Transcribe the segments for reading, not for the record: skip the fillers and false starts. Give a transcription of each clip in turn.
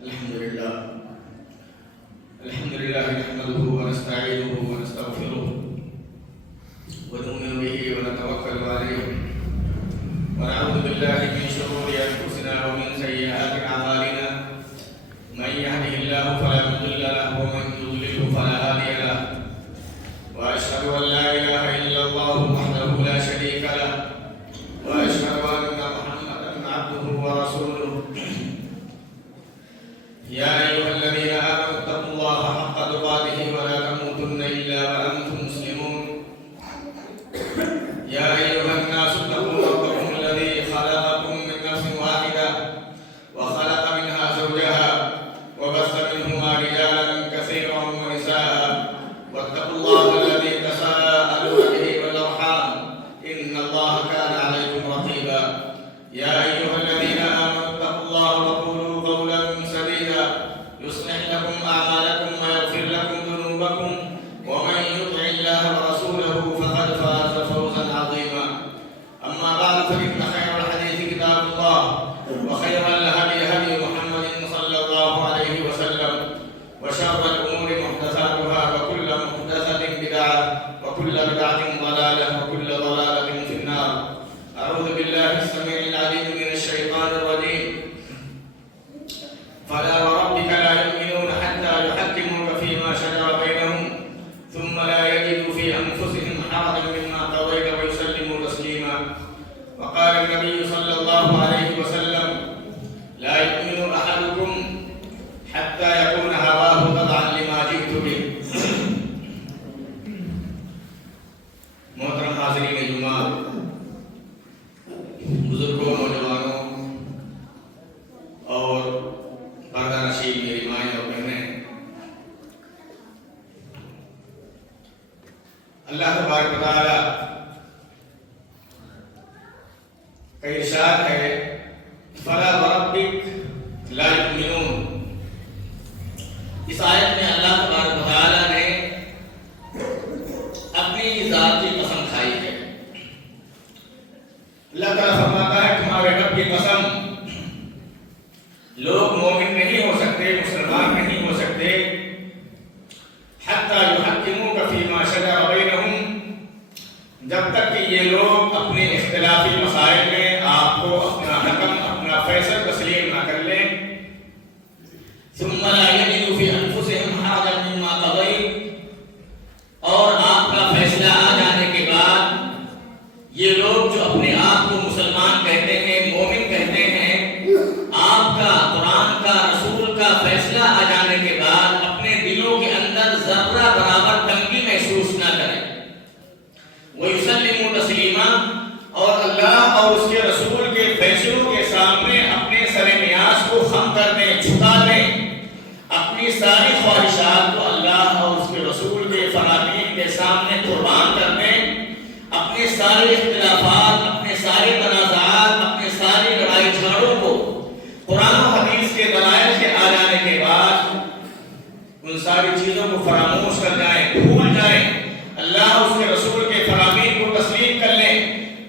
الحمد لله نحمده ونستعينه ونستغفره ونؤمن به ونتوكل عليه ونعوذ بالله من شرور انفسنا ومن سيئات اعمالنا من يهده الله فلا مضل له ومن يضلل فلا هادي له واشهد ان لا اله الا الله وحده لا شريك له واشهد ان محمدا عبده ورسوله يا أيها الذين آمنوا اتقوا الله حق تقاته ولا تموتن إلا وأنتم مسلمون يا أيها الناس اتقوا ربكم الذي خلقكم من نفس واحدة وخلق منها زوجها وبث منهما رجالا كثيرا ونساء واتقوا الله الذي تساءلون به والأرحام إن الله كان عليكم رقيبا يا أيها الذين آمنوا اتقوا الله وقولوا قولا سديدا يصلح لكم أعمالكم ويغفر لكم ذنوبكم ومن يطع الله ورسوله فقد فاز فوزا عظيما أما بعد فإن خير الحديث كتاب الله وخير الهدي هدي محمد صلى الله عليه وسلم وشر الأمور محدثاتها وكل محدثة بدعة وكل بدعة ضلالة وكل ضلالة في النار أعوذ بالله السميع العليم من الشيطان الرجيم فلا وربك لا يؤمنون حتى يحكموك فيما شجر بينهم ثم لا يجدوا في أنفسهم حرجا مما قضيت ويسلموا تسليما وقال النبي صلى الله عليه وسلم لا يؤمن أحدكم حتى يكون هواه تبعا لما جئت به محترم حاضرین جمعہ، بزرگوں، نوجوانوں اور پردہ نشین میری مائیں اور بہنیں، اللہ تبارک و تعالی کا ارشاد ہے فلا وربک لا یؤمنون۔ اس آیت میں اللہ تبارک و تعالی نے اپنی ذات کی قسم کھائی ہے۔ اللہ تعالیٰ فرماتا ہے تمہارے رب کی قسم، لوگ مومن نہیں ہو سکتے، مسلمان نہیں ہو سکتے حتی یحکموک فیما شجر بینہم، جب تک کہ یہ لوگ اپنے اختلافی مسائل میں آپ کو اپنا حکم، اپنا فیصل تسلیم نہ کر لیں، ثم لا یجدوا فی انفسہم حرجا مما قضیت، اور آپ کا فیصلہ آ جانے کے بعد یہ لوگ جو اپنے آپ کو مسلمان کہتے ہیں، مومن کہتے ہیں، آپ کا قرآن کا، رسول کا فیصلہ آ جانے کے بعد اپنے دلوں کے اندر ذرہ برابر تنگی محسوس نہ کریں، وَيُسَلِّمُوا تَسْلِيمًا، اور اللہ اور اس کے رسول کے فیصلوں کے سامنے اپنے سر نیاز کو خم کر دیں، جھکا دیں، اپنی ساری خواہشات کو اللہ اور اس کے رسول کے فرامین کے سامنے قربان کر دیں، اپنے سارے اختلافات، اپنے سارے تنازعات، اپنے ساری لڑائی جھگڑوں کو قرآن و حدیث کے دلائل کے آ جانے کے بعد ان ساری چیزوں کو فراموش کر جائیں، بھول جائیں، اللہ اور اس کے رسول کے فرامین کو تسلیم کر لیں،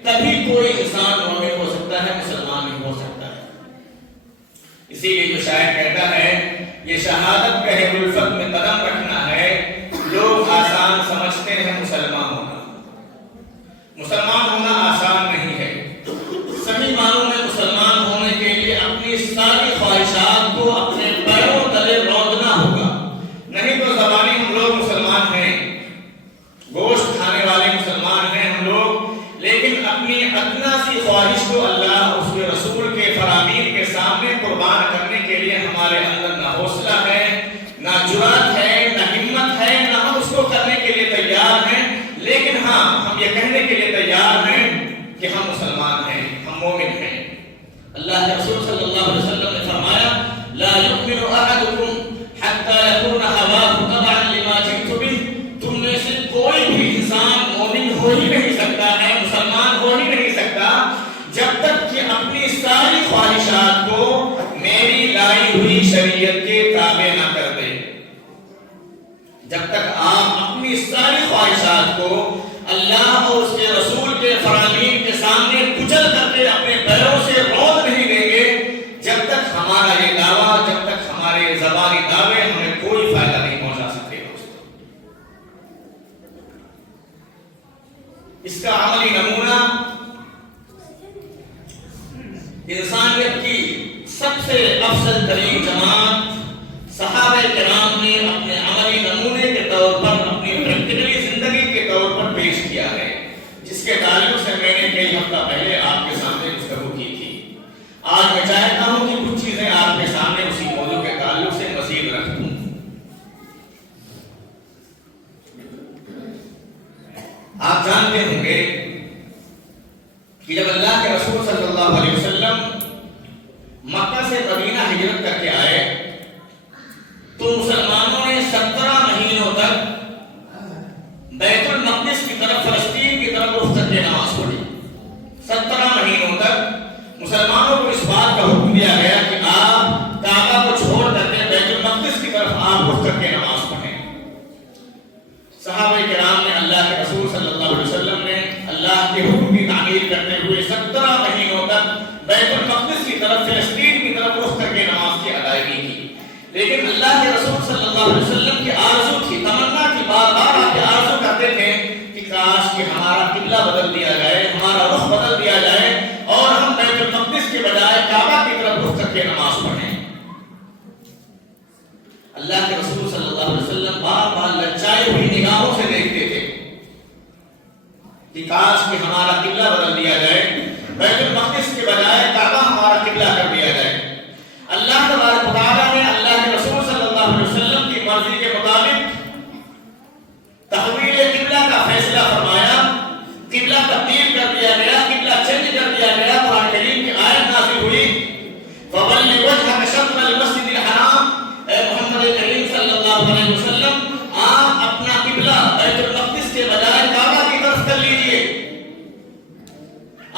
تبھی کوئی انسان مومن ہو سکتا ہے، مسلمان نہیں ہو سکتا ہے۔ اسی لیے جو شاعر کہتا ہے یہ شہادت کا ہے الفت میں قدم رکھنا ہے، لوگ آسان سمجھتے ہیں مسلمان ہونا، مسلمان ہونا آسان نہیں ہے۔ صحیح معنوں میں مسلمان ہونے کے لیے اپنی ساری خواہشات کو اپنے پیروں تلے روندا ہوگا، نہیں تو زبانی ہم لوگ مسلمان ہیں، گوشت کھانے والے مسلمان ہیں ہم لوگ، لیکن اپنی ادنا سی خواہش کو اللہ اس کے رسول کے فرامین کے سامنے قربان کرنے کے لیے ہمارے اندر نہ حوصلہ ہے، نہ جرأت ہے، نہ ہمت ہے، نہ ہم اس کو کرنے کے لیے تیار ہیں، لیکن ہاں ہم یہ کہنے کے لیے تیار ہیں کہ ہم مسلمان ہیں، ہم مومن ہیں۔ اللہ کے رسول صلی اللہ علیہ وسلم نے فرمایا لا یؤمن احدکم حتی یکون ہواہ تبعا لما جئت بہ، تم میں سے کوئی بھی انسان مومن ہو ہی نہیں سکتا ہے، مسلمان ہو ہی نہیں سکتا جب تک کہ اپنی ساری خواہشات کو میری لائی ہوئی شریعت کے تابع نہ کر دے، جب تک آپ اپنی ساری خواہشات کو اللہ اور اس کے رسول کے فرامین کے سامنے کچل کر کے اپنے پیروں سے روک نہیں دیں گے، جب تک ہمارا یہ دعویٰ، جب تک ہمارا زبانی دعوے ہمیں کوئی فائدہ نہیں پہنچا سکتے دوستو۔ اس کا عملی نمونہ انسانیت کی سب سے افضل ترین جماعت صحابہ کرام نے اپنے عملی نمونے کے طور پر، اپنی پریکٹیکلی زندگی کے طور پر پیش کیا ہے، جس کے تعلق سے میں نے کئی ہفتہ پہلے آپ کے سامنے گفتگو کی تھی۔ آج میں چاہتا ہوں کہ کچھ چیزیں آپ کے سامنے اسی موضوع کے تعلق سے مزید رکھ دوں۔ آپ جانتے ہوں گے کہ جب اللہ کے رسول صلی اللہ علیہ وسلم مکہ سے مدینہ ہجرت کر کے آئے تو مسلمانوں نے 17 مہینوں تک بیت المقدس کی طرف، فلسطین کی طرف رخ کر کے نماز پڑھی۔ 17 مہینوں تک مسلمانوں کو اس بات کا حکم دیا گیا کہ آپ کعبہ کو چھوڑ کر کے بیت المقدس کی طرف آپ رخ کر کے نماز پڑھیں۔ صحابہ کرام نے اللہ کے رسول صلی اللہ علیہ وسلم نے اللہ کے حکم کی تعمیل کرتے ہوئے 17 مہینوں تک بیت المقدس کی طرف، فلسطین کی طرف رخ کر کے نماز کی ادائیگی کی۔ لیکن اللہ کے رسول صلی اللہ علیہ وسلم کی آرزو تھی، تمنا کی، بار بار آپ آرزو کرتے تھے کہ کاش کہ ہمارا قبلہ بدل دیا جائے، ہمارا رخ بدل دیا جائے اور ہم بیت المقدس کے بجائے کعبہ کی طرف رخ کر کے نماز پڑھیں۔ اللہ کے رسول صلی اللہ علیہ وسلم بار بار لچائے ہوئی نگاہوں سے دیکھتے تھے کہ کاش کہ ہمارا قبلہ بدل دیا جائے، بیت المقدس کے بجائے کعبہ ہمارا قبلہ کر دیا جائے۔ اللہ تبارک و تعالیٰ نے اللہ کے رسول صلی اللہ علیہ وسلم کی مرضی کے مطابق تحویل قبلہ کا فیصلہ فرمایا، قبلہ تبدیل کر دیا گیا، قبلہ چینج کر دیا گیا۔ قرآن کریم کی آیت نازل ہوئی، فَوَلِّ وَجْهَكَ شَطْرَ الْمَسْجِدِ الْحَرَامِ، اے محمد کریم صلی اللہ علیہ وسلم آپ اپنا قبلہ بیت المقدس کے بجائے کعبہ کی طرف کر لیجئے۔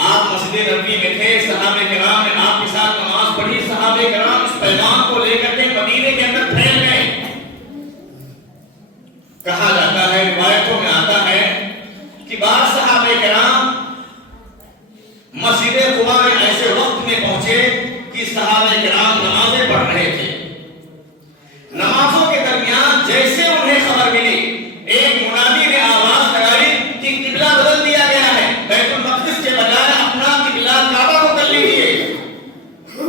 آپ مسجد نبوی میں تھے، صحابہ کرام نے آپ کے ساتھ نماز پڑھی، صحابہ کرام اس پیغام کو لے کر کے مدینے کے اندر پھیل گئے۔ کہا جاتا ہے، روایتوں میں آتا ہے کہ بعض صحابہ کرام مسجد قباء میں ایسے وقت میں پہنچے کہ صحابہ کرام نمازیں پڑھ رہے تھے۔ نمازوں کے درمیان جیسے انہیں خبر ملی، ایک منادی نے آواز لگائی کہ قبلہ بدل دیا گیا ہے، بیت المقدس کے بجائے اپنا قبلہ کعبہ کو کر لیجیے۔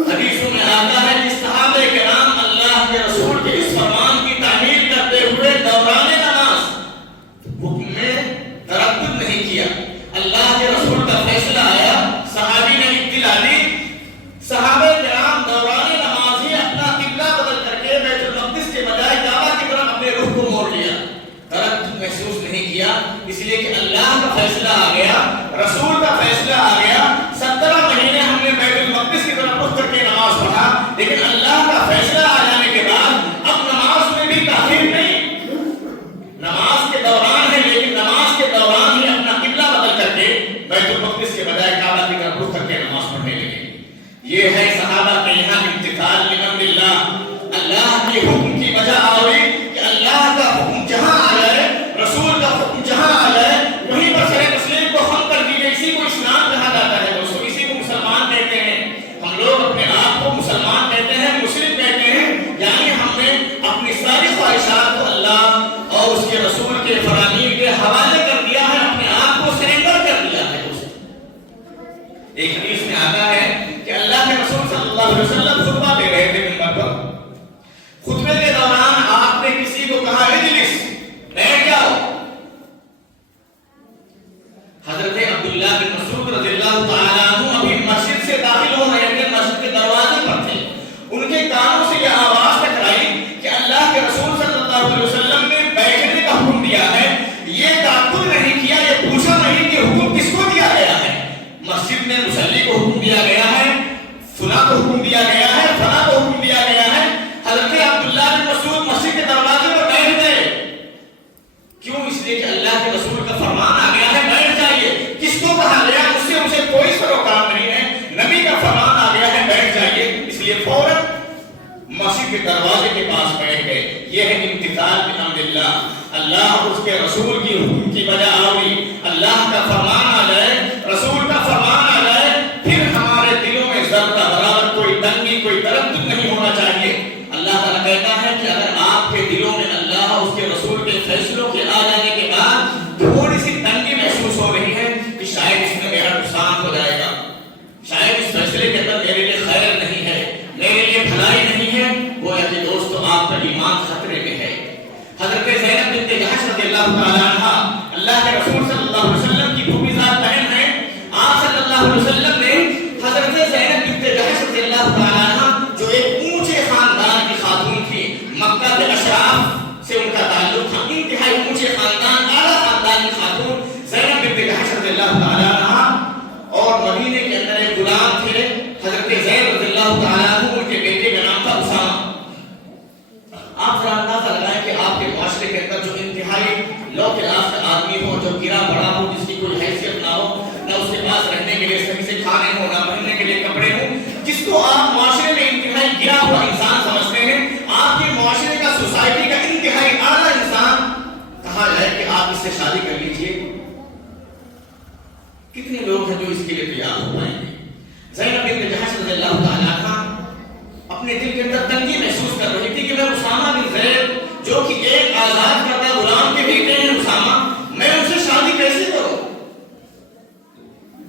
حدیثوں میں آتا ہے کہ صحابہ کرام اللہ کے رسول کے اس فرمان کی تعمیل کرتے ہوئے دوران نماز حکم میں تردد نہیں کیا۔ اللہ کے رسول کا فیصلہ آیا، صحابی نے اطلاع دی، صحابہ کرام دوران نماز ہی اپنا قبلہ بدل کر کے بیت المقدس کے بجائے کعبہ کی طرف اپنے رخ کو موڑ لیا۔ تردد محسوس نہیں کیا، اس لیے کہ اللہ کا فیصلہ آ گیا، رسول کا فیصلہ آ گیا۔ 17 مہینے ہم نے بیت المقدس کی طرف رخ کر کے نماز پڑھا، لیکن اللہ کا فیصلہ آ جانے کے بعد اب نماز میں بھی تاخیر نہیں، نماز کے دوران ہے لیکن نماز کے دوران ہی اپنا قبلہ بدل کر کے بیت المقدس کے بجائے کعبہ کی طرف رخ کر کے نماز پڑھنے لگے۔ یہ ہے صحابہ کے یہاں امتثال لامر اللہ، اللہ کے حکم کی وجہ آئی کہ اللہ کا حکم جہاں آ جائے، رسول کا حکم جہاں آ جائے، وہیں پر سر تسلیم کو خم کر دیجیے۔ اسی کو اسلام کہا جاتا ہے دوستو، اسی کو مسلمان کہتے ہیں۔ ہم لوگ اپنے آپ کو مسلمان کہتے ہیں، مسلم کہتے ہیں، یعنی ہم نے اپنی ساری خواہشات کو اللہ اور اس کے رسول کے فرامین کے حوالے کر دیا ہے، اپنے آپ کو سرنڈر کر دیا ہے دوستو۔ ایک حدیث میں آتا ہے کہ اللہ کے رسول صلی اللہ علیہ وسلم خطبہ دے رہے تھے منبر پر۔ خطبے کے دوران آپ نے کسی کو کہا اجلس، بیٹھ جاؤ۔ حضرت عبداللہ بن مسعود رضی اللہ تعالیٰ عنہ ابھی مسجد سے داخل ہو رہے تھے، مسجد کے دروازے پر تھے۔ ان کے کانوں سے یہ آواز ٹکرائی کہ اللہ کے رسول صلی اللہ علیہ وسلم نے بیٹھنے کا حکم دیا ہے۔ یہ تعقل نہیں کیا، یہ پوچھا نہیں کہ حکم کس کو دیا گیا ہے۔ مسجد میں مصلی کو حکم دیا گیا ہے، فلاں کو حکم دیا گیا ہے، فلاں کو حکم دیا گیا ہے۔ حضرت عبداللہ بن مسعود مسجد کے دروازے پر بیٹھ گئے، کیوں؟ اس لیے کہ اللہ کے رسول کا فرمان آ گیا ہے، بیٹھ جائیے۔ کس کو کہا گیا؟ اس سے مجھے کوئی سروکار نہیں ہے، نبی کا فرمان آ گیا ہے، بیٹھ جائیے۔ اس لیے فوراً مسجد کے دروازے کے پاس بیٹھ گئے۔ یہ ہے امتثال بامر اللہ، اللہ اور اس کے رسول کی حکم کی وجہ آوری، اللہ کا فرمان آ جائے، رسول کا فرمان آ جائے، پھر ہمارے دلوں میں ذرہ برابر کوئی تنگی، کوئی تردد نہیں ہونا چاہیے۔ اللہ تعالیٰ کہتا ہے کہ اگر آپ کے دلوں میں اللہ اور اس کے رسول کے فیصلوں کے آ جانے کے بعد تھوڑی سی تنگی محسوس ہو رہی ہے کہ شاید اس میں میرا نقصان ہو جائے گا، شاید اس فیصلے کے اندر میرے لیے خیر نہیں ہے، میرے لیے بھلائی نہیں ہے، گویا کہ دوستو آپ کا ایمان خطرے میں ہے۔ حضرت زینب بنت جحش رضی اللہ تعالی عنہ اللہ کے رسول صلی اللہ علیہ وسلم کی پھوپھی ذات بہن ہے۔ آپ صلی اللہ علیہ وسلم نے حضرت زینب بنت جحش رضی اللہ تعالی عنہ جو ایک اونچے خاندان کی خاتون تھی، مکہ کے اشراف سے ان کا تعلق تھا، انتہائی اونچے خاندان، اعلیٰ خاندان کی خاتون زینب بنت جحش رضی اللہ تعالی عنہ، اور مدینے کے اندر ایک غلام تھے حضرت زید رضی اللہ تعالی عنہ، ان کے بیٹے کا نام تھا اسامہ۔ آپ ذرا اندازہ لگائیں کہ آپ کے معاشرے کے اندر جو انتہائی لو کلاس کا آدمی ہو، جو گرا بڑا ہو، جس کی کوئی حیثیت نہ ہو، نہ اس کے پاس رہنے کے لیے صحیح سے کھانے ہو، نہ پہننے کے لیے کپڑے ہوں، جس کو آپ معاشرے میں انتہائی گرا ہوا انسان سمجھتے ہیں، آپ کے معاشرے کا، سوسائٹی کا انتہائی اعلیٰ انسان، کہا جائے کہ آپ اس سے شادی کر لیجئے، کتنے لوگ ہیں جو اس کے لیے تیار ہو پائیں گے؟ زینب بنت جحش رضی اللہ تعالی عنہ اپنے دل کے اندر تنگی محسوس کر رہی تھی کہ میں اسامہ بن زید جو کہ ایک آزاد کردہ غلام کے بیٹے ہیں اسامہ، میں ان سے شادی کیسے کروں؟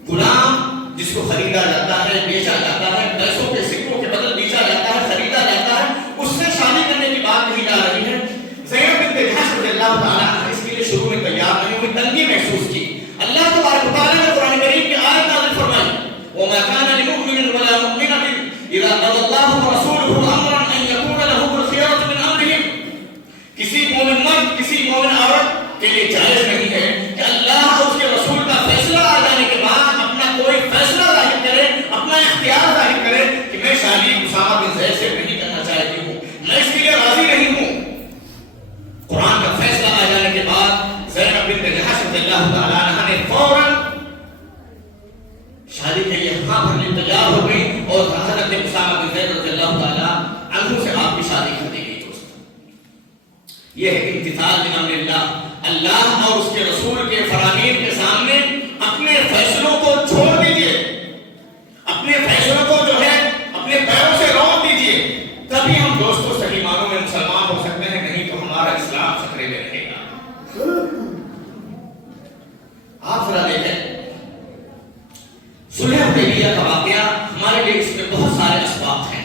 غلام جس کو خریدا جاتا ہے، بیچا جاتا ہے، پیسوں کے سکوں کے بدل بیچا جاتا ہے، خریدا جاتا ہے، اس سے شادی کرنے کی بات نہیں جا رہی ہے۔ زینب بنت جحش رضی اللہ تعالی عنہ اس کے لیے شروع میں تیار نہیں ہوئی، تنگی محسوس کی۔ اللہ تبارک و تعالی نے قرآن کریم کی آیت نازل فرمائی، وَمَا كَانَ لِمُؤْمِنٍ وَلَا مُؤْمِنَةٍ اذا قضى الله ورسوله امرا ان يكون لهم الخيرة من امرهم، کسی مومن مرد، کسی مومن عورت کے لیے جائز نہیں ہے کہ اللہ اور اس کے رسول کا فیصلہ آ جانے کے بعد اپنا کوئی فیصلہ ظاہر کرے، اپنا اختیار ظاہر کرے کہ میں شادی اسامہ بن زید سے نہیں کرنا چاہتی ہوں، میں اس کے لیے راضی نہیں ہوں۔ قرآن کا فیصلہ آ جانے کے بعد زینب بنت جحش رضی اللہ تعالی عنہ نے فوراً شادی کے لیے ہاں بھرنے تیار ہو گئی اور حضرت اسامہ بن زید رضی اللہ تعالی عنہ سے آپ کی شادی کر دی گئی۔ دوست، یہ ہے امتثال بامر اللہ، اللہ اور اس کے رسول کے فرامین کے سامنے اپنے فیصلوں کو چھوڑ دیجئے، اپنے فیصلوں کو جو ہے اپنے پیروں سے روک دیجئے، تبھی ہم دوستوں صحیح معنوں میں مسلمان ہو سکتے ہیں، نہیں تو ہمارا اسلام خطرے میں رہے گا۔ آپ ذرا دیکھیں صلح حدیبیہ کا واقعہ، ہمارے لیے اس میں بہت سارے اسباب ہیں۔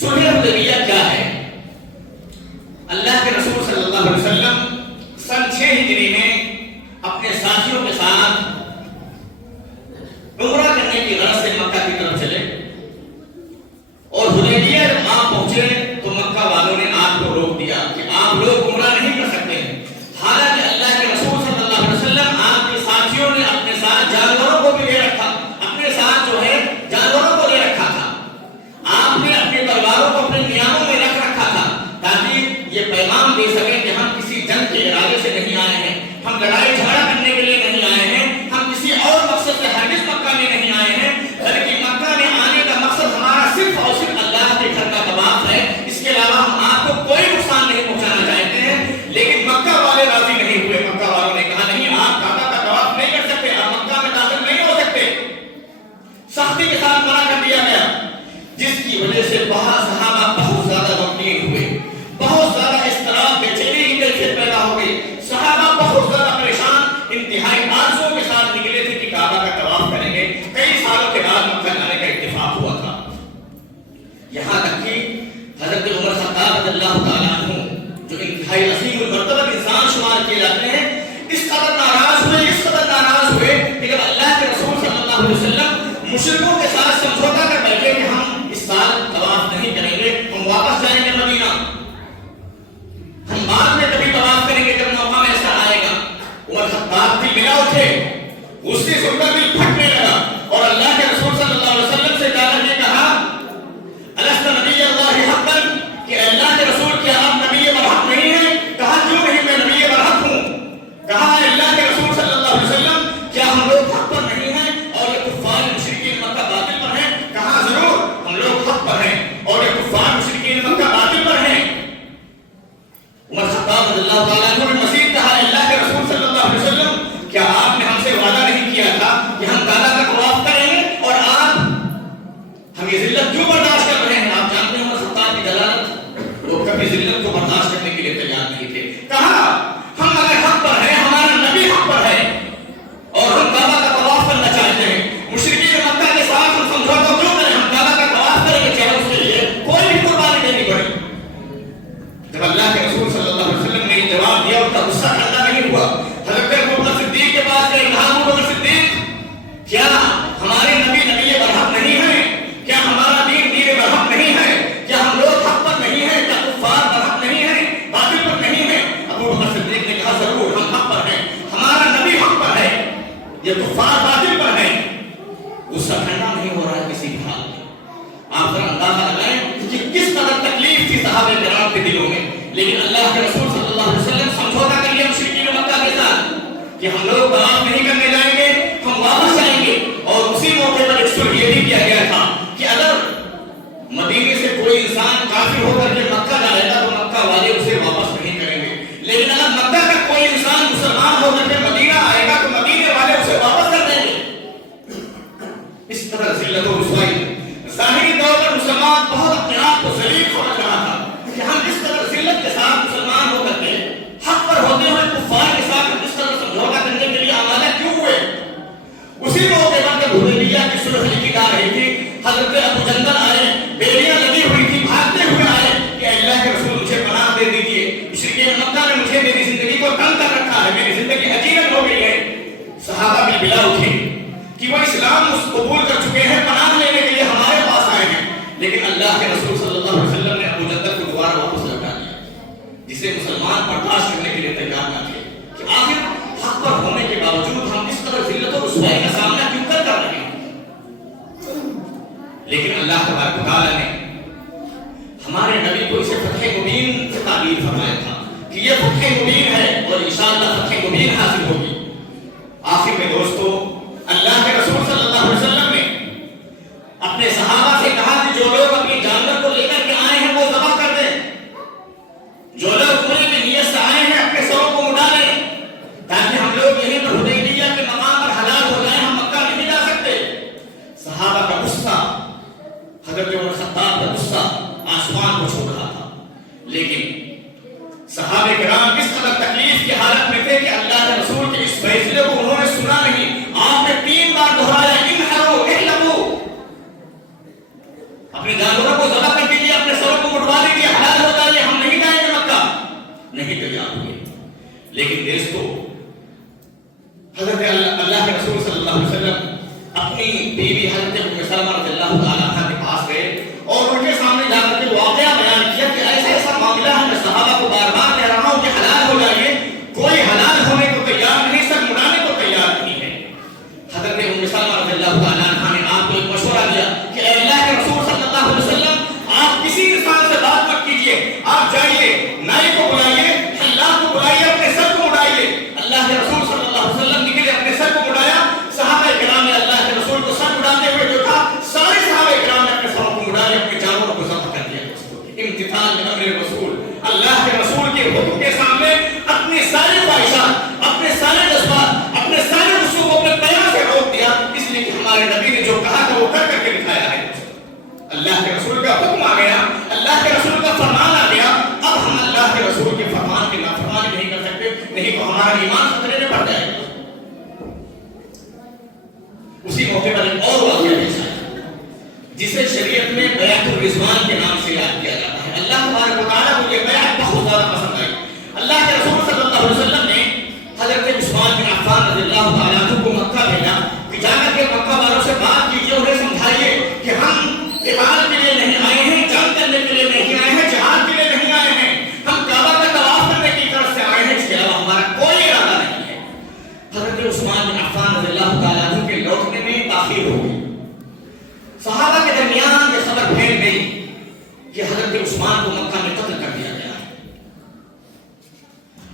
صلح حدیبیہ کیا ہے؟ اللہ کے رسول صلی اللہ علیہ وسلم سن 6 ہجری میں اپنے ساتھیوں کے ساتھ عمرہ کرنے کی غرض سے مکہ کی طرف چلے، اور حدیبیہ جب آپ پہنچے تو مکہ والوں نے آپ کو روک دیا کہ آپ لوگ عمرہ نہیں کر سکتے، حالانکہ اللہ کے رسول صلی اللہ علیہ وسلم آپ کے ساتھیوں نے اپنے ساتھ جانوروں کو بھی لے رکھا، اپنے ساتھ جو ہے جانوروں کو لے رکھا تھا، آپ نے اپنے تلواروں کو اپنے نیاموں میں رکھ رکھا تھا تاکہ یہ پیغام دے سکیں کہ ہم کسی جنگ کے ارادے سے نہیں آئے ہیں، ہم لڑائی جھگڑا کرنے کے لیے نہیں آئے ہیں، ہم کسی اور مقصد سے ہرگز مکہ میں نہیں آئے ہیں، بلکہ مکہ میں آنے کا مقصد ہمارا صرف اور صرف اللہ کے گھر کا طواف ہے، اس کے علاوہ ہم آپ کو کوئی نقصان نہیں پہنچانا چاہتے ہیں۔ لیکن مکہ والے راضی نہیں ہوئے، مکہ والوں نے کہا نہیں، آپ کعبہ کا طواف نہیں کر سکتے، آپ مکہ میں داخل نہیں ہو سکتے، سختی کے ساتھ منع کر دیا گیا، جس کی وجہ سے صحابہ بہت زیادہ غمگین ہوئے، بہت زیادہ اضطراب، بے چینی کی کیفیت پیدا ہو گئی، صحابہ بہت زیادہ پریشان، انتہائی آرزوؤں کے ساتھ نکلے تھے کہ کعبہ کا طواف کریں گے، کئی سالوں کے بعد مکہ جانے کا اتفاق ہوا تھا۔ یہاں تک کہ حضرت عمر خطاب رضی اللہ تعالیٰ عنہ جو انتہائی عظیم المرتبہ انسان شمار کیے جاتے ہیں، اس قدر ناراض ہوئے کہ جب اللہ کے رسول صلی اللہ علیہ وسلم مشرکوں کے ساتھ سمجھوتا کر بیٹھے کہ ہم اس سال طواف نہیں کریں گے، ہم واپس جائیں گے مدینہ، ہم بعد میں کبھی طواف کریں گے جب موقع میں ایسا آئے گا، عمر خطاب بھی ملا اٹھے، غصے سے ان کا دل پھٹنے لگا اور اللہ کے رسول صلی اللہ علیہ وسلم سے جا کر کے کہا الست نبی اللہ حقا، کہ اللہ کے رسول کیا آپ نبی برحق نہیں ہیں؟ کہا کیوں نہیں، میں نبی برحق ہوں۔ کہا اللہ کے رسول صلی اللہ علیہ وسلم کیا ہم لوگ حق پر نہیں ہیں اور یہ کفار مشرکین مکہ باطل پر ہیں؟ کہا ضرور ہم لوگ حق پر ہیں اور یہ کفار مشرکین مکہ باطل پر ہیں۔ عمر خطاب رضی اللہ تعالیٰ عنہ نے مزید کہا اللہ کے رسول صلی اللہ علیہ وسلم کیا آپ نے ہم سے وعدہ نہیں کیا تھا کہ ہم کعبہ کا طواف کریں گے، اور آپ ہم یہ ذلت کیوں برداشت کر رہے ہیں؟ آپ جانتے ہیں عمر خطاب کی دلالت، وہ کبھی ذلت کو برداشت کرنے کے لیے تیار نہیں تھے. کہا ہم اگر حق پر ہیں، ہمارا نبی حق پر ہے اور ہم کعبہ کا طواف کرنا چاہتے ہیں، مشرکین مکہ کے ساتھ ہم سمجھوتا کیوں کریں؟ ہم کعبہ کا طواف کریں گے، چاہے اس کے لیے کوئی بھی قربانی دینی پڑے. جب اللہ کے رسول صلی اللہ علیہ وسلم نے یہ جواب دیا، ان کا غصہ ٹھنڈا نہیں ہوا. حضرت ابوبکر صدیق کے پاس گئے، کہا ابوبکر صدیق کیا ہمارے نبی نبی برحق نہیں ہیں؟ کیا ہمارا دین دین برحق نہیں ہے؟ کیا ہم لوگ حق پر نہیں ہیں؟ کیا کفار برحق نہیں ہیں، باطل پر نہیں ہیں؟ ابوبکر صدیق نے کہا ضرور ہم حق پر ہیں، ہمارا نبی حق پر ہے، یہ کفار باطل پر ہیں. غصہ ٹھنڈا نہیں ہو رہا ہے کسی بھی حال میں. آپ ذرا اندازہ لگائیں کہ کس قدر تکلیف تھی صحابہ کرام کے دلوں میں، لیکن اللہ کے رسول صلی اللہ علیہ وسلم سمجھوتا کر لیا مشرکین مکہ کے ساتھ کہ ہم لوگ طواف نہیں کرنے جائیں گے، ہم واپس آئیں گے. اور اسی موقع پر ایک صلح یہ بھی کیا گیا تھا کہ اگر مدینے سے کوئی انسان کافر ہو کر کے مکہ جائے گا تو مکہ والے اسے واپس نہیں کریں گے، لیکن اگر مکہ کا کوئی انسان مسلمان ہو کر کے مدینہ آئے گا تو مدینے والے اسے واپس کر دیں گے. اس طرح ذلت و رسوائی. ظاہری طور پر مسلمان بہت اپنے آپ کو ذلیل سمجھ رہا تھا کہ ہم اس طرح ذلت کے ساتھ مسلمان ہو کر کے حق پر ہوتے ہوئے کفار کے ساتھ اس طرح سمجھوتا کرنے کے لیے آمادہ کیوں ہوئے. اسی موقع پر جب حدیبیہ کی صلح لکھی جا رہی تھی، حضرت ابو جندل آئے، بیڑیاں لگی ہوئی تھی، بھاگتے ہوئے آئے کہ اللہ کے رسول مجھے پناہ دے دیجیے، مشرکین مکہ نے مجھے میری زندگی کو تنگ کر رکھا ہے، میری زندگی عجیب ہو گئی ہے. صحابہ بھی بلا اٹھے کہ وہ اسلام قبول کر چکے ہیں، پناہ لینے کے لیے ہمارے پاس آئے ہیں. لیکن اللہ کے رسول صلی اللہ علیہ وسلم نے ابو جندل کو دوبارہ واپس لوٹا دیا، جسے مسلمان برداشت کرنے کے لیے تیار نہ تھے کہ آخر حق پر ہونے کے باوجود ہم اس طرح ذلت و رسوائی کا سامنا کیوں کر رہے ہیں. لیکن اللہ تبارک و تعالیٰ نے ہمارے نبی کو اسے فتح مبین سے تعبیر فرمایا تھا کہ یہ فتح مبین ہے اور انشاءاللہ فتح مبین حاصل ہوگی. آخر میں دوستو، اللہ کے رسول صلی اللہ علیہ وسلم نے اپنے صحابہ سے کہا کہ جو لوگ اپنی جانور کو لے کر کے آئے ہیں وہ ذبح کر دیں، جو لوگ عمرے کی نیت سے آئے ہیں اپنے سروں کو اڑا لیں تاکہ ہم لوگ یہیں پر حدیبیہ کے مقام پر حلال ہو جائیں، ہم مکہ نہیں جا سکتے. صحابہ کا غصہ، حضرت عمر خطاب کا غصہ آسمان کو چھو رہا تھا. لیکن صحابہ کرام کس قدر تکلیف کی حالت میں تھے کہ اللہ کے رسول کے اس فیصلے کو انہوں نے سنا نہیں. آپ نے 3 بار دہرایا انحروا احلقوا، اپنے جانوروں کو ذبح کر دیجیے، اپنے سروں کو مڑوا دیجیے، حلال ہو جائیے، ہم نہیں جائیں گے مکہ. نہیں تیار ہوئے. لیکن دوستو، حضرت اللہ کے رسول صلی اللہ علیہ وسلم اپنی بیوی حضرت ام سلمہ رضی اللہ تعالی عنہا کے پاس گئے اور ان کے سامنے جا کر کے واقعہ بیان کیا کہ ایسا ایسا معاملہ ہے. میں صحابہ کو بار بار کہہ رہا ہوں کہ حلال ہو جائیے، کوئی حلال ہونے کو تیار نہیں، سب مڑانے کو تیار نہیں ہے. حضرت ام سلمہ رضی اللہ تعالی عنہا نے آپ کو ایک مشورہ دیا کہ اے اللہ کے رسول صلی اللہ علیہ وسلم، آپ کسی انسان سے بات مت کیجیے، آپ جائیے، نائی کو بلائیے، حلاق کو بلائیے، اپنے سر کو اڑائیے. اللہ کے رسول صلی اللہ علیہ وسلم نکلے، اپنے سر کو اڑایا. صحابہ کرام نے اللہ کے رسول کو سر اڑاتے ہوئے جو تھا، سارے صحابہ کرام نے اپنے سروں کو اڑایا، اپنے جانوروں کو ذبح کر دیا. امتثال من امر رسول، اللہ کے رسول کے حکم کے سامنے اپنی ساری خواہشات، اپنے سارے جذبات، اپنے سارے غصوں کو اپنے پیروں سے روک دیا، اس لیے کہ ہمارے نبی نے جو کہا تھا وہ کر کر کے دکھایا ہے. اللہ کے رسول کا حکم آ گیا، اللہ کے رسول کا فرمان آ گیا. اب ہم اللہ کے رسول کے فرمان کی نافرمانی نہیں کر سکتے، نہیں تو ہمارا ایمان خطرے میں پڑ جائے گا. اسی موقع پر ایک اور واقعہ پیش آیا جسے شریعت میں بیعت الرضوان کے نام سے یاد کیا جاتا ہے. اللہ تبارک و تعالیٰ کو یہ بیعت بہت زیادہ پسند آئی. اللہ کے رسول صلی اللہ علیہ وسلم نے حضرت عثمان بن عفان رضی اللہ تعالیٰ عنہ کو مکہ بھیجا کہ جا کر کے مکہ والوں سے بات کیجیے، انہیں سمجھائیے کہ ہم عبادت کے لیے نہیں آئے ہیں، جنگ کرنے کے لیے نہیں آئے ہیں، جہاد کے لیے نہیں آئے ہیں، ہم کعبہ کا طواف کرنے کی طرف سے آئے ہیں، اس کے علاوہ ہمارا کوئی ارادہ نہیں ہے. حضرت عثمان بن عفان رضی اللہ تعالیٰ عنہ کے لوٹنے میں تاخیر ہو گئی. صحابہ کے درمیان یہ خبر پھیل گئی کہ حضرت عثمان کو مکہ میں قتل کر دیا گیا ہے.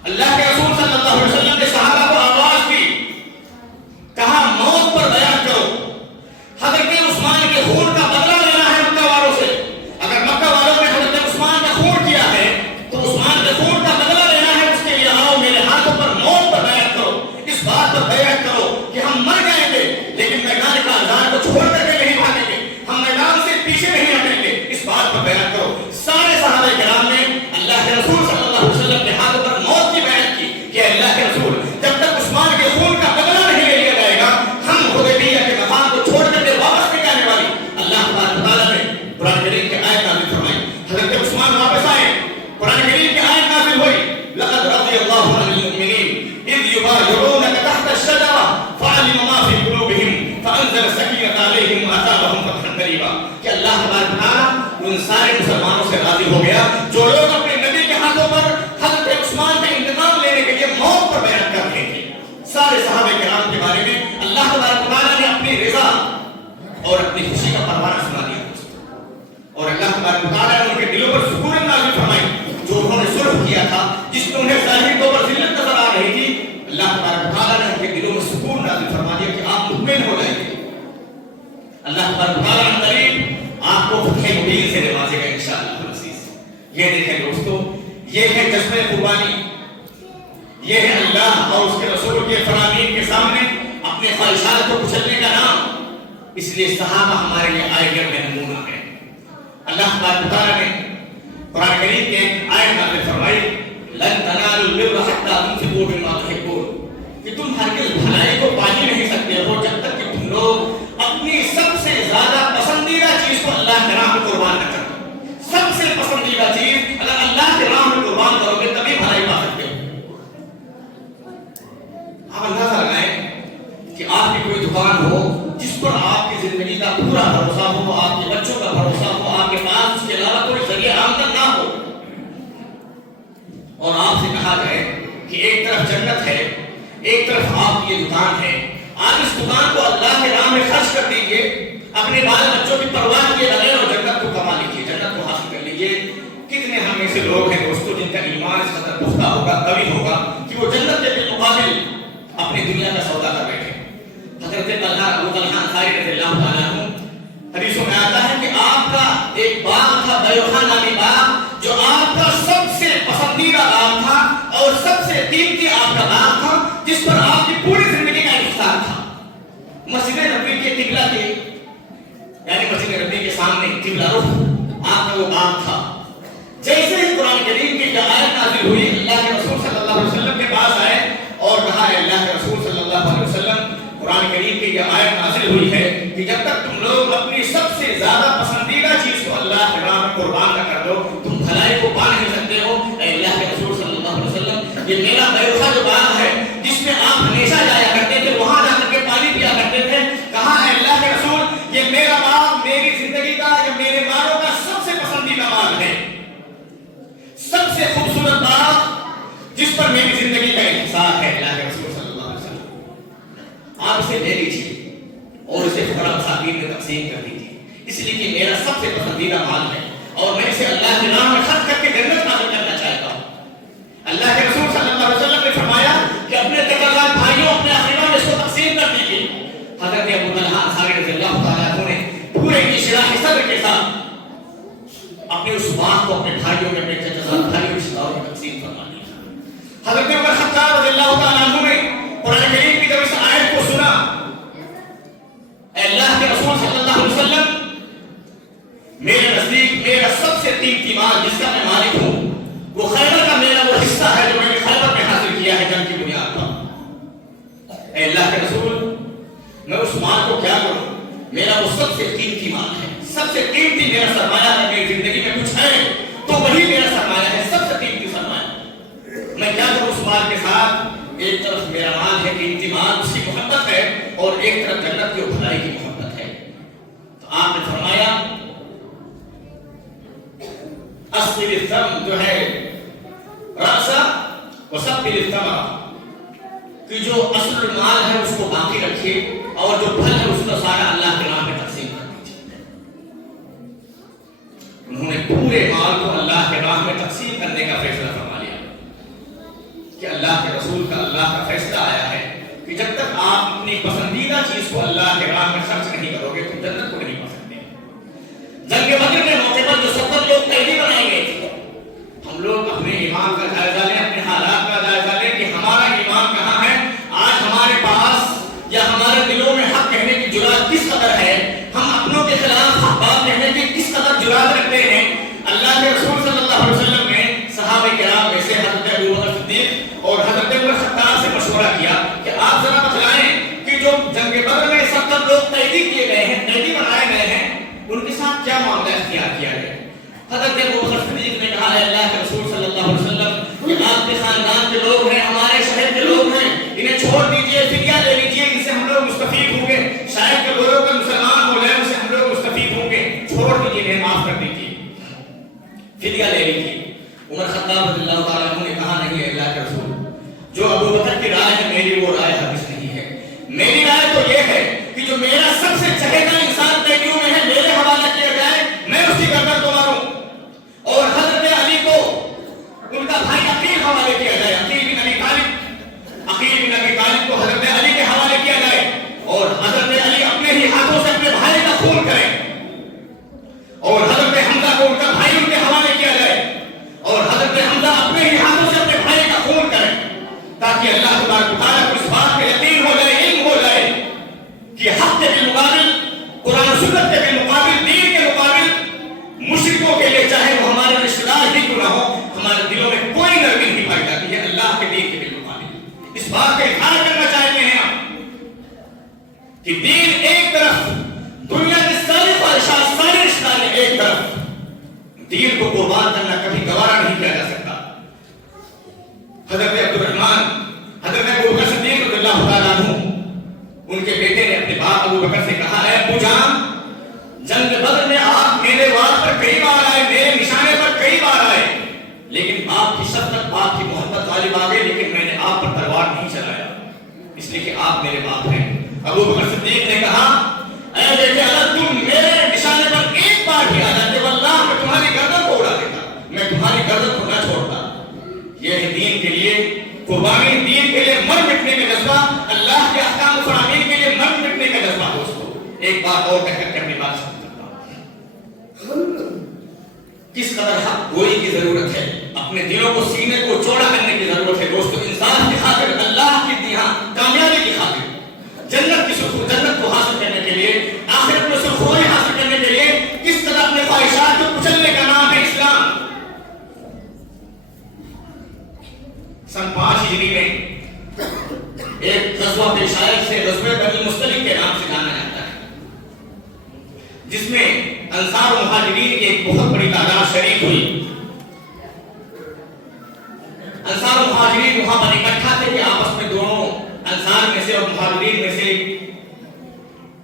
اللہ کے رسول صلی اللہ علیہ وسلم نے صحابہ کو آواز دی، کہا موت پر بیعت کرو. حضرت عثمان کے خون کا بدلہ لینا ہے مکہ والوں سے. اگر مکہ والوں نے حضرت عثمان کا خون کیا ہے تو عثمان کے خون کا بدلہ لینا ہے، اس کے لیے آؤ میرے ہاتھوں پر موت پر بیعت کرو. اس بات پر بیعت کرو کہ ہم مر جائیں گے لیکن میدان کا آزار کو چھوڑ کر کے نہیں بھاگیں گے، ہم میدان سے پیچھے نہیں ہٹیں گے. اس بات پر بیعت کرو. سارے گا کہ اللہ تبارک و تعالیٰ ان سارے مسلمانوں سے راضی ہو گیا جو لوگ اپنے نبی کے ہاتھوں پر حضرت عثمان کا انتقام لینے کے لیے موت پر بیعت کر رہے تھے. سارے صحابہ کرام کے بارے میں اللہ تبارک و تعالیٰ نے اپنی رضا اور اپنی خوشی کا پروانہ سنا دیا اور اللہ تبارک و تعالیٰ نے ان کے دلوں پر سکون نازل فرمائی. جو انہوں نے صلح کیا تھا جس میں انہیں ظاہری طور پر ذلت نظر آ رہی تھی, اللہ تبارک و تعالیٰ نے ان کے دلوں میں سکون نازل فرما دیا کہ آپ مطمئن ہو جائیں گے. اللہ تبارک و تعالیٰ ان قریب آپ کو فتح مبین سے نوازے گا انشاءاللہ العزیز. یہ دیکھیں دوستو, یہ ہے جذبہ قربانی, یہ ہے اللہ اور اس کے رسول کے فرامین کے سامنے اپنے خواہشات کو کچلنے کا نام. اس لیے صحابہ ہمارے لیے آئیڈیل میں نمونہ ہے. اللہ تبارک و تعالیٰ نے قرآن کریم کے آیت نازل فرمائی لن تنالوا البر حتى تنفقوا مما تحبون, کہ تم ہرگز بھلائی کو پا ہی نہیں سکتے ہو جب تک کہ تم لوگ اپنی سب سے زیادہ پسندیدہ چیز کو اللہ کے راہ میں قربان نہ کرو. سب سے پسندیدہ چیز اگر اللہ کے راہ میں قربان کرو گے تبھی بھلائی پا سکتے ہو. آپ اندازہ لگائیں کہ آپ کی کوئی دکان ہو جس پر آپ کی زندگی کا پورا بھروسہ ہو, آپ کے بچوں کا بھروسہ ہو, آپ کے پاس اس کے علاوہ کوئی ذریعہ آمدن نہ ہو, اور آپ سے کہا جائے کہ ایک طرف جنت ہے ایک طرف آپ کی دکان ہے, آپ اس دکان کو اللہ کے راہ میں خرچ کر دیجئے, اپنے بال بچوں کی پرواہ کیے بغیر اور جنت کو کما لیجیے, جنت کو حاصل کر لیجیے. کتنے ہم ایسے لوگ ہیں دوستوں جن کا ایمان اس قدر پختہ ہوگا تبھی ہوگا کہ وہ جنت کے بالمقابل اپنی دنیا کا سودا کر بیٹھے. حضرت ابو طلحہ انصاری رضی اللہ تعالیٰ عنہ حدیثوں میں آتا ہے کہ آپ کا ایک باغ تھا, بیوحہ نامی باغ, جو آپ کا سب سے پسندیدہ باغ تھا اور سب سے قیمتی آپ کا باغ تھا, جس پر آپ کی پوری زندگی کا انحصار تھا. مسجد نبوی کے قبلہ کے یعنی مسجد نبوی کے سامنے قبلہ رخ آپ کا وہ باغ تھا. جیسے ہی قرآن کریم کی یہ آیت نازل ہوئی, اللہ کے رسول صلی اللہ علیہ وسلم کے پاس آئے اور کہا ہے اللہ کے رسول صلی اللہ علیہ وسلم قرآن کریم کی یہ آیت نازل ہوئی ہے کہ جب تک تم لوگ اپنی سب سے زیادہ پسندیدہ چیز کو اللہ کے راہ میں قربان نہ کر دو تم بھلائی کو پا نہیں سکتے ہو. اے اللہ کے رسول صلی اللہ علیہ وسلم, یہ میرا بیوحہ جو باغ ہے جس میں آپ ہمیشہ جایا کرتے تھے, وہاں جا کر کے پانی پیا کرتے تھے, کہا ہے اللہ کے رسول یہ میرا باغ میری زندگی کا یا میرے مالوں کا سب سے پسندیدہ باغ ہے, سب سے خوبصورت باغ جس پر میری زندگی کا انحصار ہے. اللہ کے رسول صلی اللہ علیہ وسلم آپ اسے لے لیجیے اور اسے فقراء مساکین میں تقسیم کر دیجیے, اس لیے کہ میرا سب سے پسندیدہ مال ہے اور میں اسے اللہ کے نام میں خرچ کر کے جنت حاصل کرنا چاہتا ہوں. اللہ کے رسول صلی اللہ علیہ وسلم نے فرمایا کہ اپنے تقاضات بھائیوں اپنے اقربا میں اس کو تقسیم کر دیجیے. حضرت ابو طلحہ انصاری رضی اللہ تعالیٰ عنہ نے پورے انشراح صدر کے ساتھ اپنے اس باغ کو اپنے بھائیوں میں, اپنے چچا بھائیوں رشتہ داروں میں تقسیم فرما دیا. حضرت عمر خطاب رضی اللہ تعالیٰ عنہ نے قرآن کریم کی جب اس آیت کو سنا, اللہ کے رسول صلی اللہ علیہ وسلم میرے نزدیک میرا سب سے قیمتی مال جس کا میں مالک ہوں وہ خیبر کا میرا وہ حصہ ہے جو میں نے خیبر میں حاصل کیا ہے جنگ کی بنیاد پر. اے اللہ کے رسول میں اس مال کو کیا کروں, میرا وہ سب سے قیمتی مال ہے, سب سے قیمتی میرا سرمایہ ہے, میری زندگی میں کچھ ہے تو وہی میرا سرمایہ ہے, سب سے قیمتی سرمایہ. میں کیا کروں اس مال کے ساتھ؟ ایک طرف میرا مال ہے قیمتی مال, اس کی محبت ہے, اور ایک طرف جنت کی بھلائی کی محبت ہے. تو آپ نے فرمایا اصل الثم جو ہے رأسا وسبل الثمرہ, کہ جو اصل المال ہے اس کو باقی رکھیے اور جو پھل ہے اس کا سارا اللہ کے نام میں تقسیم کر دیجیے. انہوں نے پورے مال کو اللہ کے راہ میں تقسیم کرنے کا فیصلہ فرما لیا کہ اللہ کے رسول کا اللہ کا فیصلہ آیا ہے کہ جب تک آپ اپنی پسندیدہ چیز کو اللہ کے راہ میں خرچ نہیں کرو گے تم جنت کو نہیں پا سکتے. جنگ بدر کے موقع پر جو 70 لوگ قیدی بنائے گئے تھے, ہم لوگ اپنے ایمان کا جائزہ لیں, اپنے حالات کا جائزہ لیں کہ ہمارا ایمان کہاں ہے. آج ہمارے پاس یا ہمارے دلوں میں حق کہنے کی جرات کس قدر ہے, ہم اپنوں کے خلاف حق بات کہنے کی کس قدر جرات رکھتے ہیں. اللہ کے رسول صلی اللہ علیہ وسلم نے صحابہ کرام میں سے حضرت ابو بکر صدیق اور حضرت عمر خطاب سے مشورہ کیا کہ آپ ذرا بتلائیں کہ جو جنگ بدر میں 70 لوگ قیدی کیے گئے ہیں, قیدی بنائے گئے ہیں, ان کے ساتھ کیا معاملہ اختیار کیا گیا. حضرت ابو بکر صدیق نے کہا ہے اللہ کے رسول صلی اللہ علیہ وسلم کہ آپ کے خاندان کے لوگ ہیں, ہمارے شہر کے لوگ ہیں, انہیں چھوڑ دیجئے, فدیہ لے لیجئے, ان سے ہم لوگ مستفید ہوں گے. شاید کہ لوگوں کا مسلمان ہو جائے, ان سے ہم لوگ مستفید ہوں گے. چھوڑ دیجیے، انہیں معاف کر دیجیے، فدیہ لے لیجیے۔ عمر خطاب رضی اللہ تعالیٰ عنہ نے کہا نہیں ہے اللہ کے رسول، جو ابو بکر کی رائے ہے میری وہ رائے حدیث نہیں ہے، میری رائے تو یہ ہے کہ جو میرا سب سے چہیتا انسان قیدیوں میں ہے میرے حوالے کیا جائے، میں اس کی گردن کو ماروں، اور حضرت علی کو ان کا بھائی عقیل حوالے کیا جائے، عقیل بن ابی طالب کو حضرت علی کے حوالے کیا جائے، اور حضرت علی اپنے ہی ہاتھوں سے اپنے بھائی کا خون کریں، اور حضرت حمزہ کو ان کا بھائی ان کے حوالے کیا جائے، اور حضرت حمزہ اپنے ہی ہاتھوں سے اپنے بھائی کا خون کریں، تاکہ اللہ تبارک و تعالیٰ کو اس بات پہ یقین ہو جائے، علم ہو جائے کہ حق کے بالمقابل، قرآن و سنت کے بالمقابل، دین کے مقابل مشرکوں کے لیے چاہے وہ ہمارے رشتہ دار ہی کیوں نہ ہو، ہمارے دلوں میں کوئی نرمی نہیں پائی جاتی ہے اللہ کے دین کے بالمقابل۔ اس بات کا اظہار کرنا چاہتے ہیں ہم کہ دین ایک طرف، دنیا کی ساری خواہشات، ساری رشتہ داری ایک طرف، دین کو قربان کرنا کبھی گوارا نہیں کیا جا سکتا۔ حضرت حضرت ابو بکر صدیق رضی اللہ تعالیٰ عنہ، ان کے بیٹے نے اپنے باپ ابو بکر سے کہا اے ابو جان، جنگ بدر میں آپ میرے وار پر کئی بار آئے، میرے نشانے پر کئی بار آئے، لیکن آپ کی شفقت، آپ کی محبت غالب آ گئی، لیکن میں نے آپ پر تلوار نہیں چلایا، اس لیے کہ آپ میرے باپ ہیں۔ ابو بکر صدیق نے کہا اے بیٹے اگر تم میرے نشانے پر ایک بار بھی آ جاتے واللہ میں تمہاری گردن کو اڑا دیتا، میں تمہاری گردن کو نہ چھوڑتا۔ یہ ہے دین کے لیے قربانی، دین کے لیے مر مٹنے کا جذبہ، اللہ کے احکام و فرامین کے لیے مر مٹنے کا جذبہ۔ دوستو ایک بات اور کہہ کر کے اپنی بات ختم کرتا ہوں، کس قدر حق گوئی کی ضرورت ہے، اپنے دلوں کو، سینے کو چوڑا کرنے کی ضرورت ہے دوستو، انسان کی خاطر، اللہ کی کامیابی کی خاطر، جنت کی سرخی، جنت کو حاصل کرنے کے لیے، آخرت میں سرخی حاصل کرنے کے لیے کس طرح اپنے خواہشات کو کچلنے کا نام ہے اسلام۔ سن 5 ہجری میں ایک غزوہ پیش آیا جسے غزوہ بنی المصطلق کے نام سے جانا جاتا ہے، جس میں انصار و مہاجرین کی ایک بہت بڑی تعداد شریک ہوئی۔ انصار و مہاجرین وہاں پر اکٹھا تھے کہ آپس میں دونوں انصار میں سے اور مہاجرین میں سے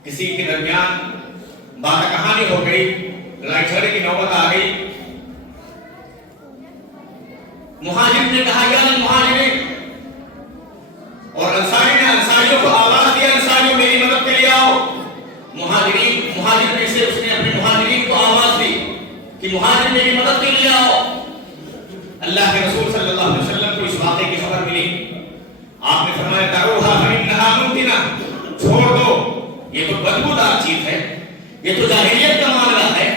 کسی کے درمیان بات کہانی ہو گئی، لڑائی جھگڑے کی نوبت آ گئی۔ مہاجر نے کہا یا المہاجرین، اور انصاری نے انصاریوں کو آواز دیا انصاریوں میری مدد کے لیے آؤ۔ مہاجر میں سے اس نے اپنے مہاجرین کو آواز دی کہ مہاجر میری مدد کے لیے آؤ۔ اللہ کے رسول صلی اللہ علیہ وسلم کو اس واقعے کی خبر ملی، آپ نے فرمایا دعوها فإنها منتنة، چھوڑ دو، یہ تو بدبودار چیز ہے، یہ تو جاہلیت کا معاملہ ہے،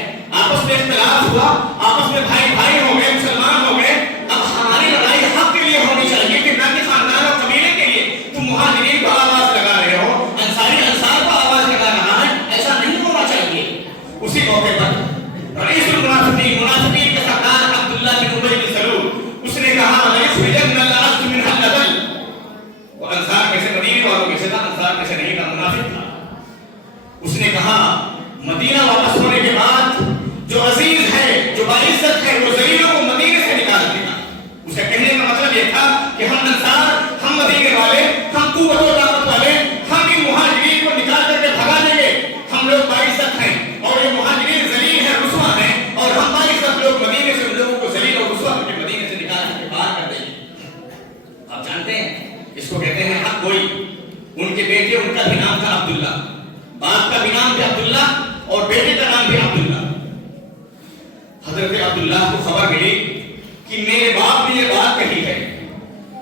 آپس میں اختلاف ہوا، آپس میں بھائی بھائی ہو گئے، مسلمان ہو گئے، اب ہماری لڑائی حق کے لیے ہونی چاہیے کہ نہ کہ خاندان اور قبیلے کے لیے۔ تم مہاجرین کو آواز لگا رہے ہو، انصاری انصار کو آواز لگا رہا ہے، ایسا نہیں ہونا چاہیے۔ اسی موقع پر رئیس المنافقین، منافقین کے سردار عبداللہ بن ابی بن سلول، اس نے کہا لَيُخْرِجَنَّ الْأَعَزُّ مِنْهَا الْأَذَلَّ، وہ انصار میں سے، مدینے والوں میں سے تھا، انصار میں سے نہیں تھا، منافق تھا۔ اس نے کہا مدینہ واپس ہونے کے بعد جو عزیز ہے، جو باعزت ہے، وہ ذلیلوں کو مدینے سے نکال دینا۔ اس کا کہنے کا مطلب یہ تھا کہ ہم انصار، ہم مدینے والے، ہم قوت و طاقت والے، ہم ان مہاجرین کو نکال کر کے بھگا دیں گے، ہم لوگ باعزت ہیں اور یہ مہاجرین ذلیل ہیں، رسوا ہیں، اور ہم باعزت لوگ مدینے سے ان لوگوں کو ذلیل اور رسوا کر کے مدینے سے نکال کر کے باہر کر دیں گے۔ آپ جانتے ہیں اس کو کہتے ہیں حق گوئی۔ ان کے بیٹے، ان کا بھی نام تھا عبداللہ، باپ کا بھی نام بھی عبداللہ اور بیٹے کا نام بھی عبداللہ۔ حضرت عبداللہ کو خبر ملی کہ میرے باپ نے یہ بات کہی ہے،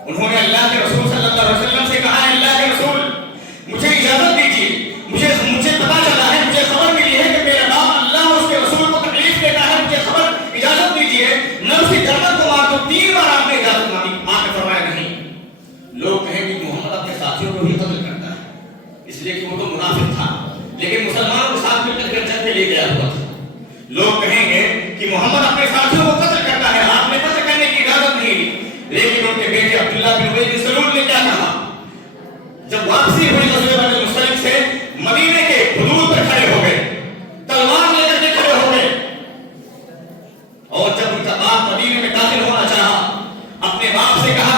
انہوں نے اللہ کے رسول صلی اللہ علیہ وسلم سے کہا اللہ کے رسول مجھے اجازت دیجیے، مجھے پتا چلا ہے، مجھے خبر ملی ہے کہ میرا باپ اللہ اور اس کے رسول کو تکلیف دیتا ہے، مجھے خبر، اجازت دیجیے میں اس کی گردن کو مار دوں۔ 3 بار آپ نے اجازت مانگی، آپ نے فرمایا نہیں۔ لوگ کہیں کہ محمد اپنے ساتھیوں کو ہی قتل کرتا ہے، اس لیے کہ وہ تو منافق تھا، لیکن مسلمانوں کے ساتھ مل کر جنگ میں لے گیا ہوا تھا۔ لوگ کہیں گے کہ محمد اپنے ساتھیوں کو قتل کرتا ہے، آپ نے قتل کرنے کی اجازت نہیں دی، لیکن ان کے بیٹے عبداللہ بن ابی بن سلول نے کیا کہا؟ جب واپسی ہوئی غزوہ بنی المصطلق سے، مدینے کے حدود پر کھڑے ہو گئے، تلوار لے کر کے کھڑے ہو گئے، اور جب ان کا باپ مدینے میں داخل ہونا چاہا، اپنے باپ سے کہا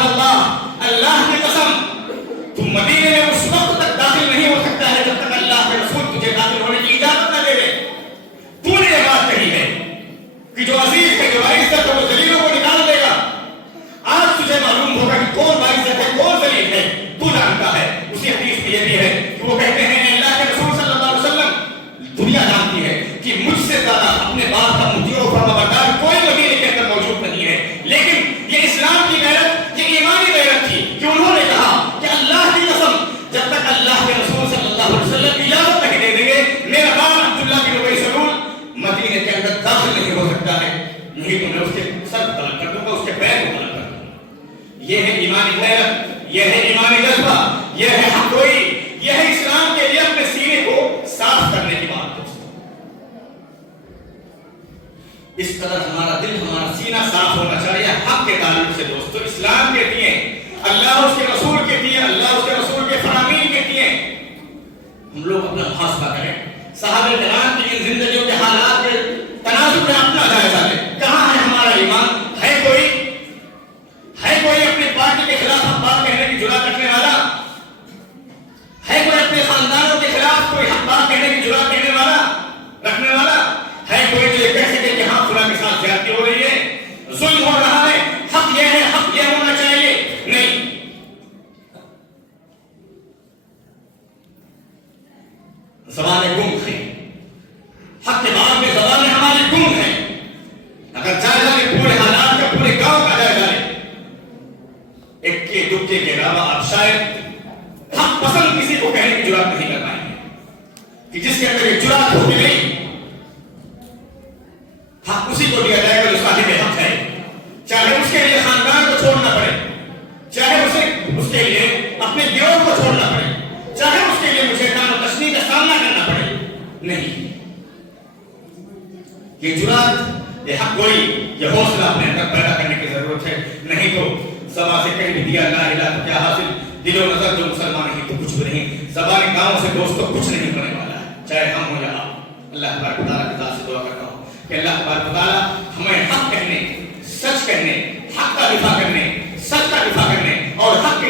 اللہ کی قسم تم مدینے میں اس وقت تک داخل نہیں ہو سکتا ہے جب تک اللہ کے رسول تجھے داخل ہونے کی اجازت نہ دے دے۔ تو نے یہ بات کہ جو عزیز ہے جو عزت ہے وہ ذلیلوں کو نکال دے گا. آج تجھے معلوم ہوگا کہ کون باعزت ہے کون ذلیل ہے، تو جانتا ہے. اسی حدیث میں یہ بھی ہے کہ وہ کہتے ہیں اللہ کے رسول صلی اللہ علیہ وسلم دنیا جانتی ہے کہ مجھ سے زیادہ اپنے باپ کا مطیع و فرمانبردار کوئی مدینے کے اندر موجود نہیں ہے. لیکن یہ اسلام کی غیرت، یہ ایمانی غیرت تھی کہ انہوں نے کہا کہ اللہ کی قسم جب تک اللہ کے رسول صلی اللہ علیہ وسلم اجازت نہیں دے دیں گے میرا باپ عبداللہ بن ابی سلول مدینے کے اندر داخل نہیں ہو سکتا ہے، نہیں تو میں اس کے سر کو قلم کر دوں گا، اس کے پیر کو قلم کر دوں گا. یہ ہے ایمانی غیرت، یہ ہے ایمانی جذبہ، یہ ہے حق گوئی، یہ ہے اسلام کے لیے اپنے سینے کو صاف کرنے کی بات. اس طرح ہمارا دل ہمارا سینہ صاف ہونا چاہیے حق کے تعلق سے. دوستو اسلام کے دیے، اللہ اس کے رسول کے دیے، اللہ اس کے رسول کے فرامین کے دیے. ہم لوگ اپنا محاسبہ کریں. صحابہ کرام کی ان زندگیوں کے حالات کے تناظر میں اپنا جائزہ لیں. کہاں ہے ہمارا ایمان؟ ہے کوئی اپنی پارٹی کے خلاف حق بات کہنے کی جرات رکھنے والا؟ ہے کوئی اپنے خاندانوں کے خلاف کوئی حق بات کہنے کی جرات رکھنے والا؟ ہے کوئی جو یہ کہہ سکے کہ ہاں فلاں کے ساتھ زیادتی ہو رہی ہے، ظلم ہو رہا ہے، حق یہ ہے، حق یہ ہونا چاہیے؟ نہیں. زبانیں گم ہیں، حق کے بعد میں زبانیں ہماری گم ہیں. اگر جائزہ لیں پورے حالات کا، پورے گاؤں کا جائزہ لیں، ایک کے دکے کے علاوہ آپ شاید حق پسند کسی کو کہنے کی جرات نہیں کر پائیں گے کہ جس کے اندر ایک جرات ہوگی نہیں حق اسی کو دیا جائے گا جو صاحب حق ہے، چاہے اس کے لیے خاندان کو چھوڑنا پڑے، چاہے اس کے لیے اپنے گروہ کو چھوڑنا پڑے، چاہے اس کے لیے مجھے کام و تشنیع کا سامنا کرنا پڑے. نہیں، یہ جرات، یہ حق گوئی، یہ حوصلہ اپنے اندر پیدا کرنے کی ضرورت ہے. نہیں تو زبان سے کہہ بھی دیا لا الہ تو کیا حاصل، دل و نظر جو مسلمان نہیں تو کچھ بھی نہیں. زبان گاؤں سے دوستوں کچھ نہیں ہونے والا ہے، چاہے ہم ہو یا آپ. اللہ تبارک و تعالیٰ کی ذات سے دعا کرتا ہوں کہ اللہ تبارک و تعالیٰ ہمیں حق کہنے، سچ کہنے، حق کا دفاع کرنے، سچ کا دفاع کرنے اور حق کے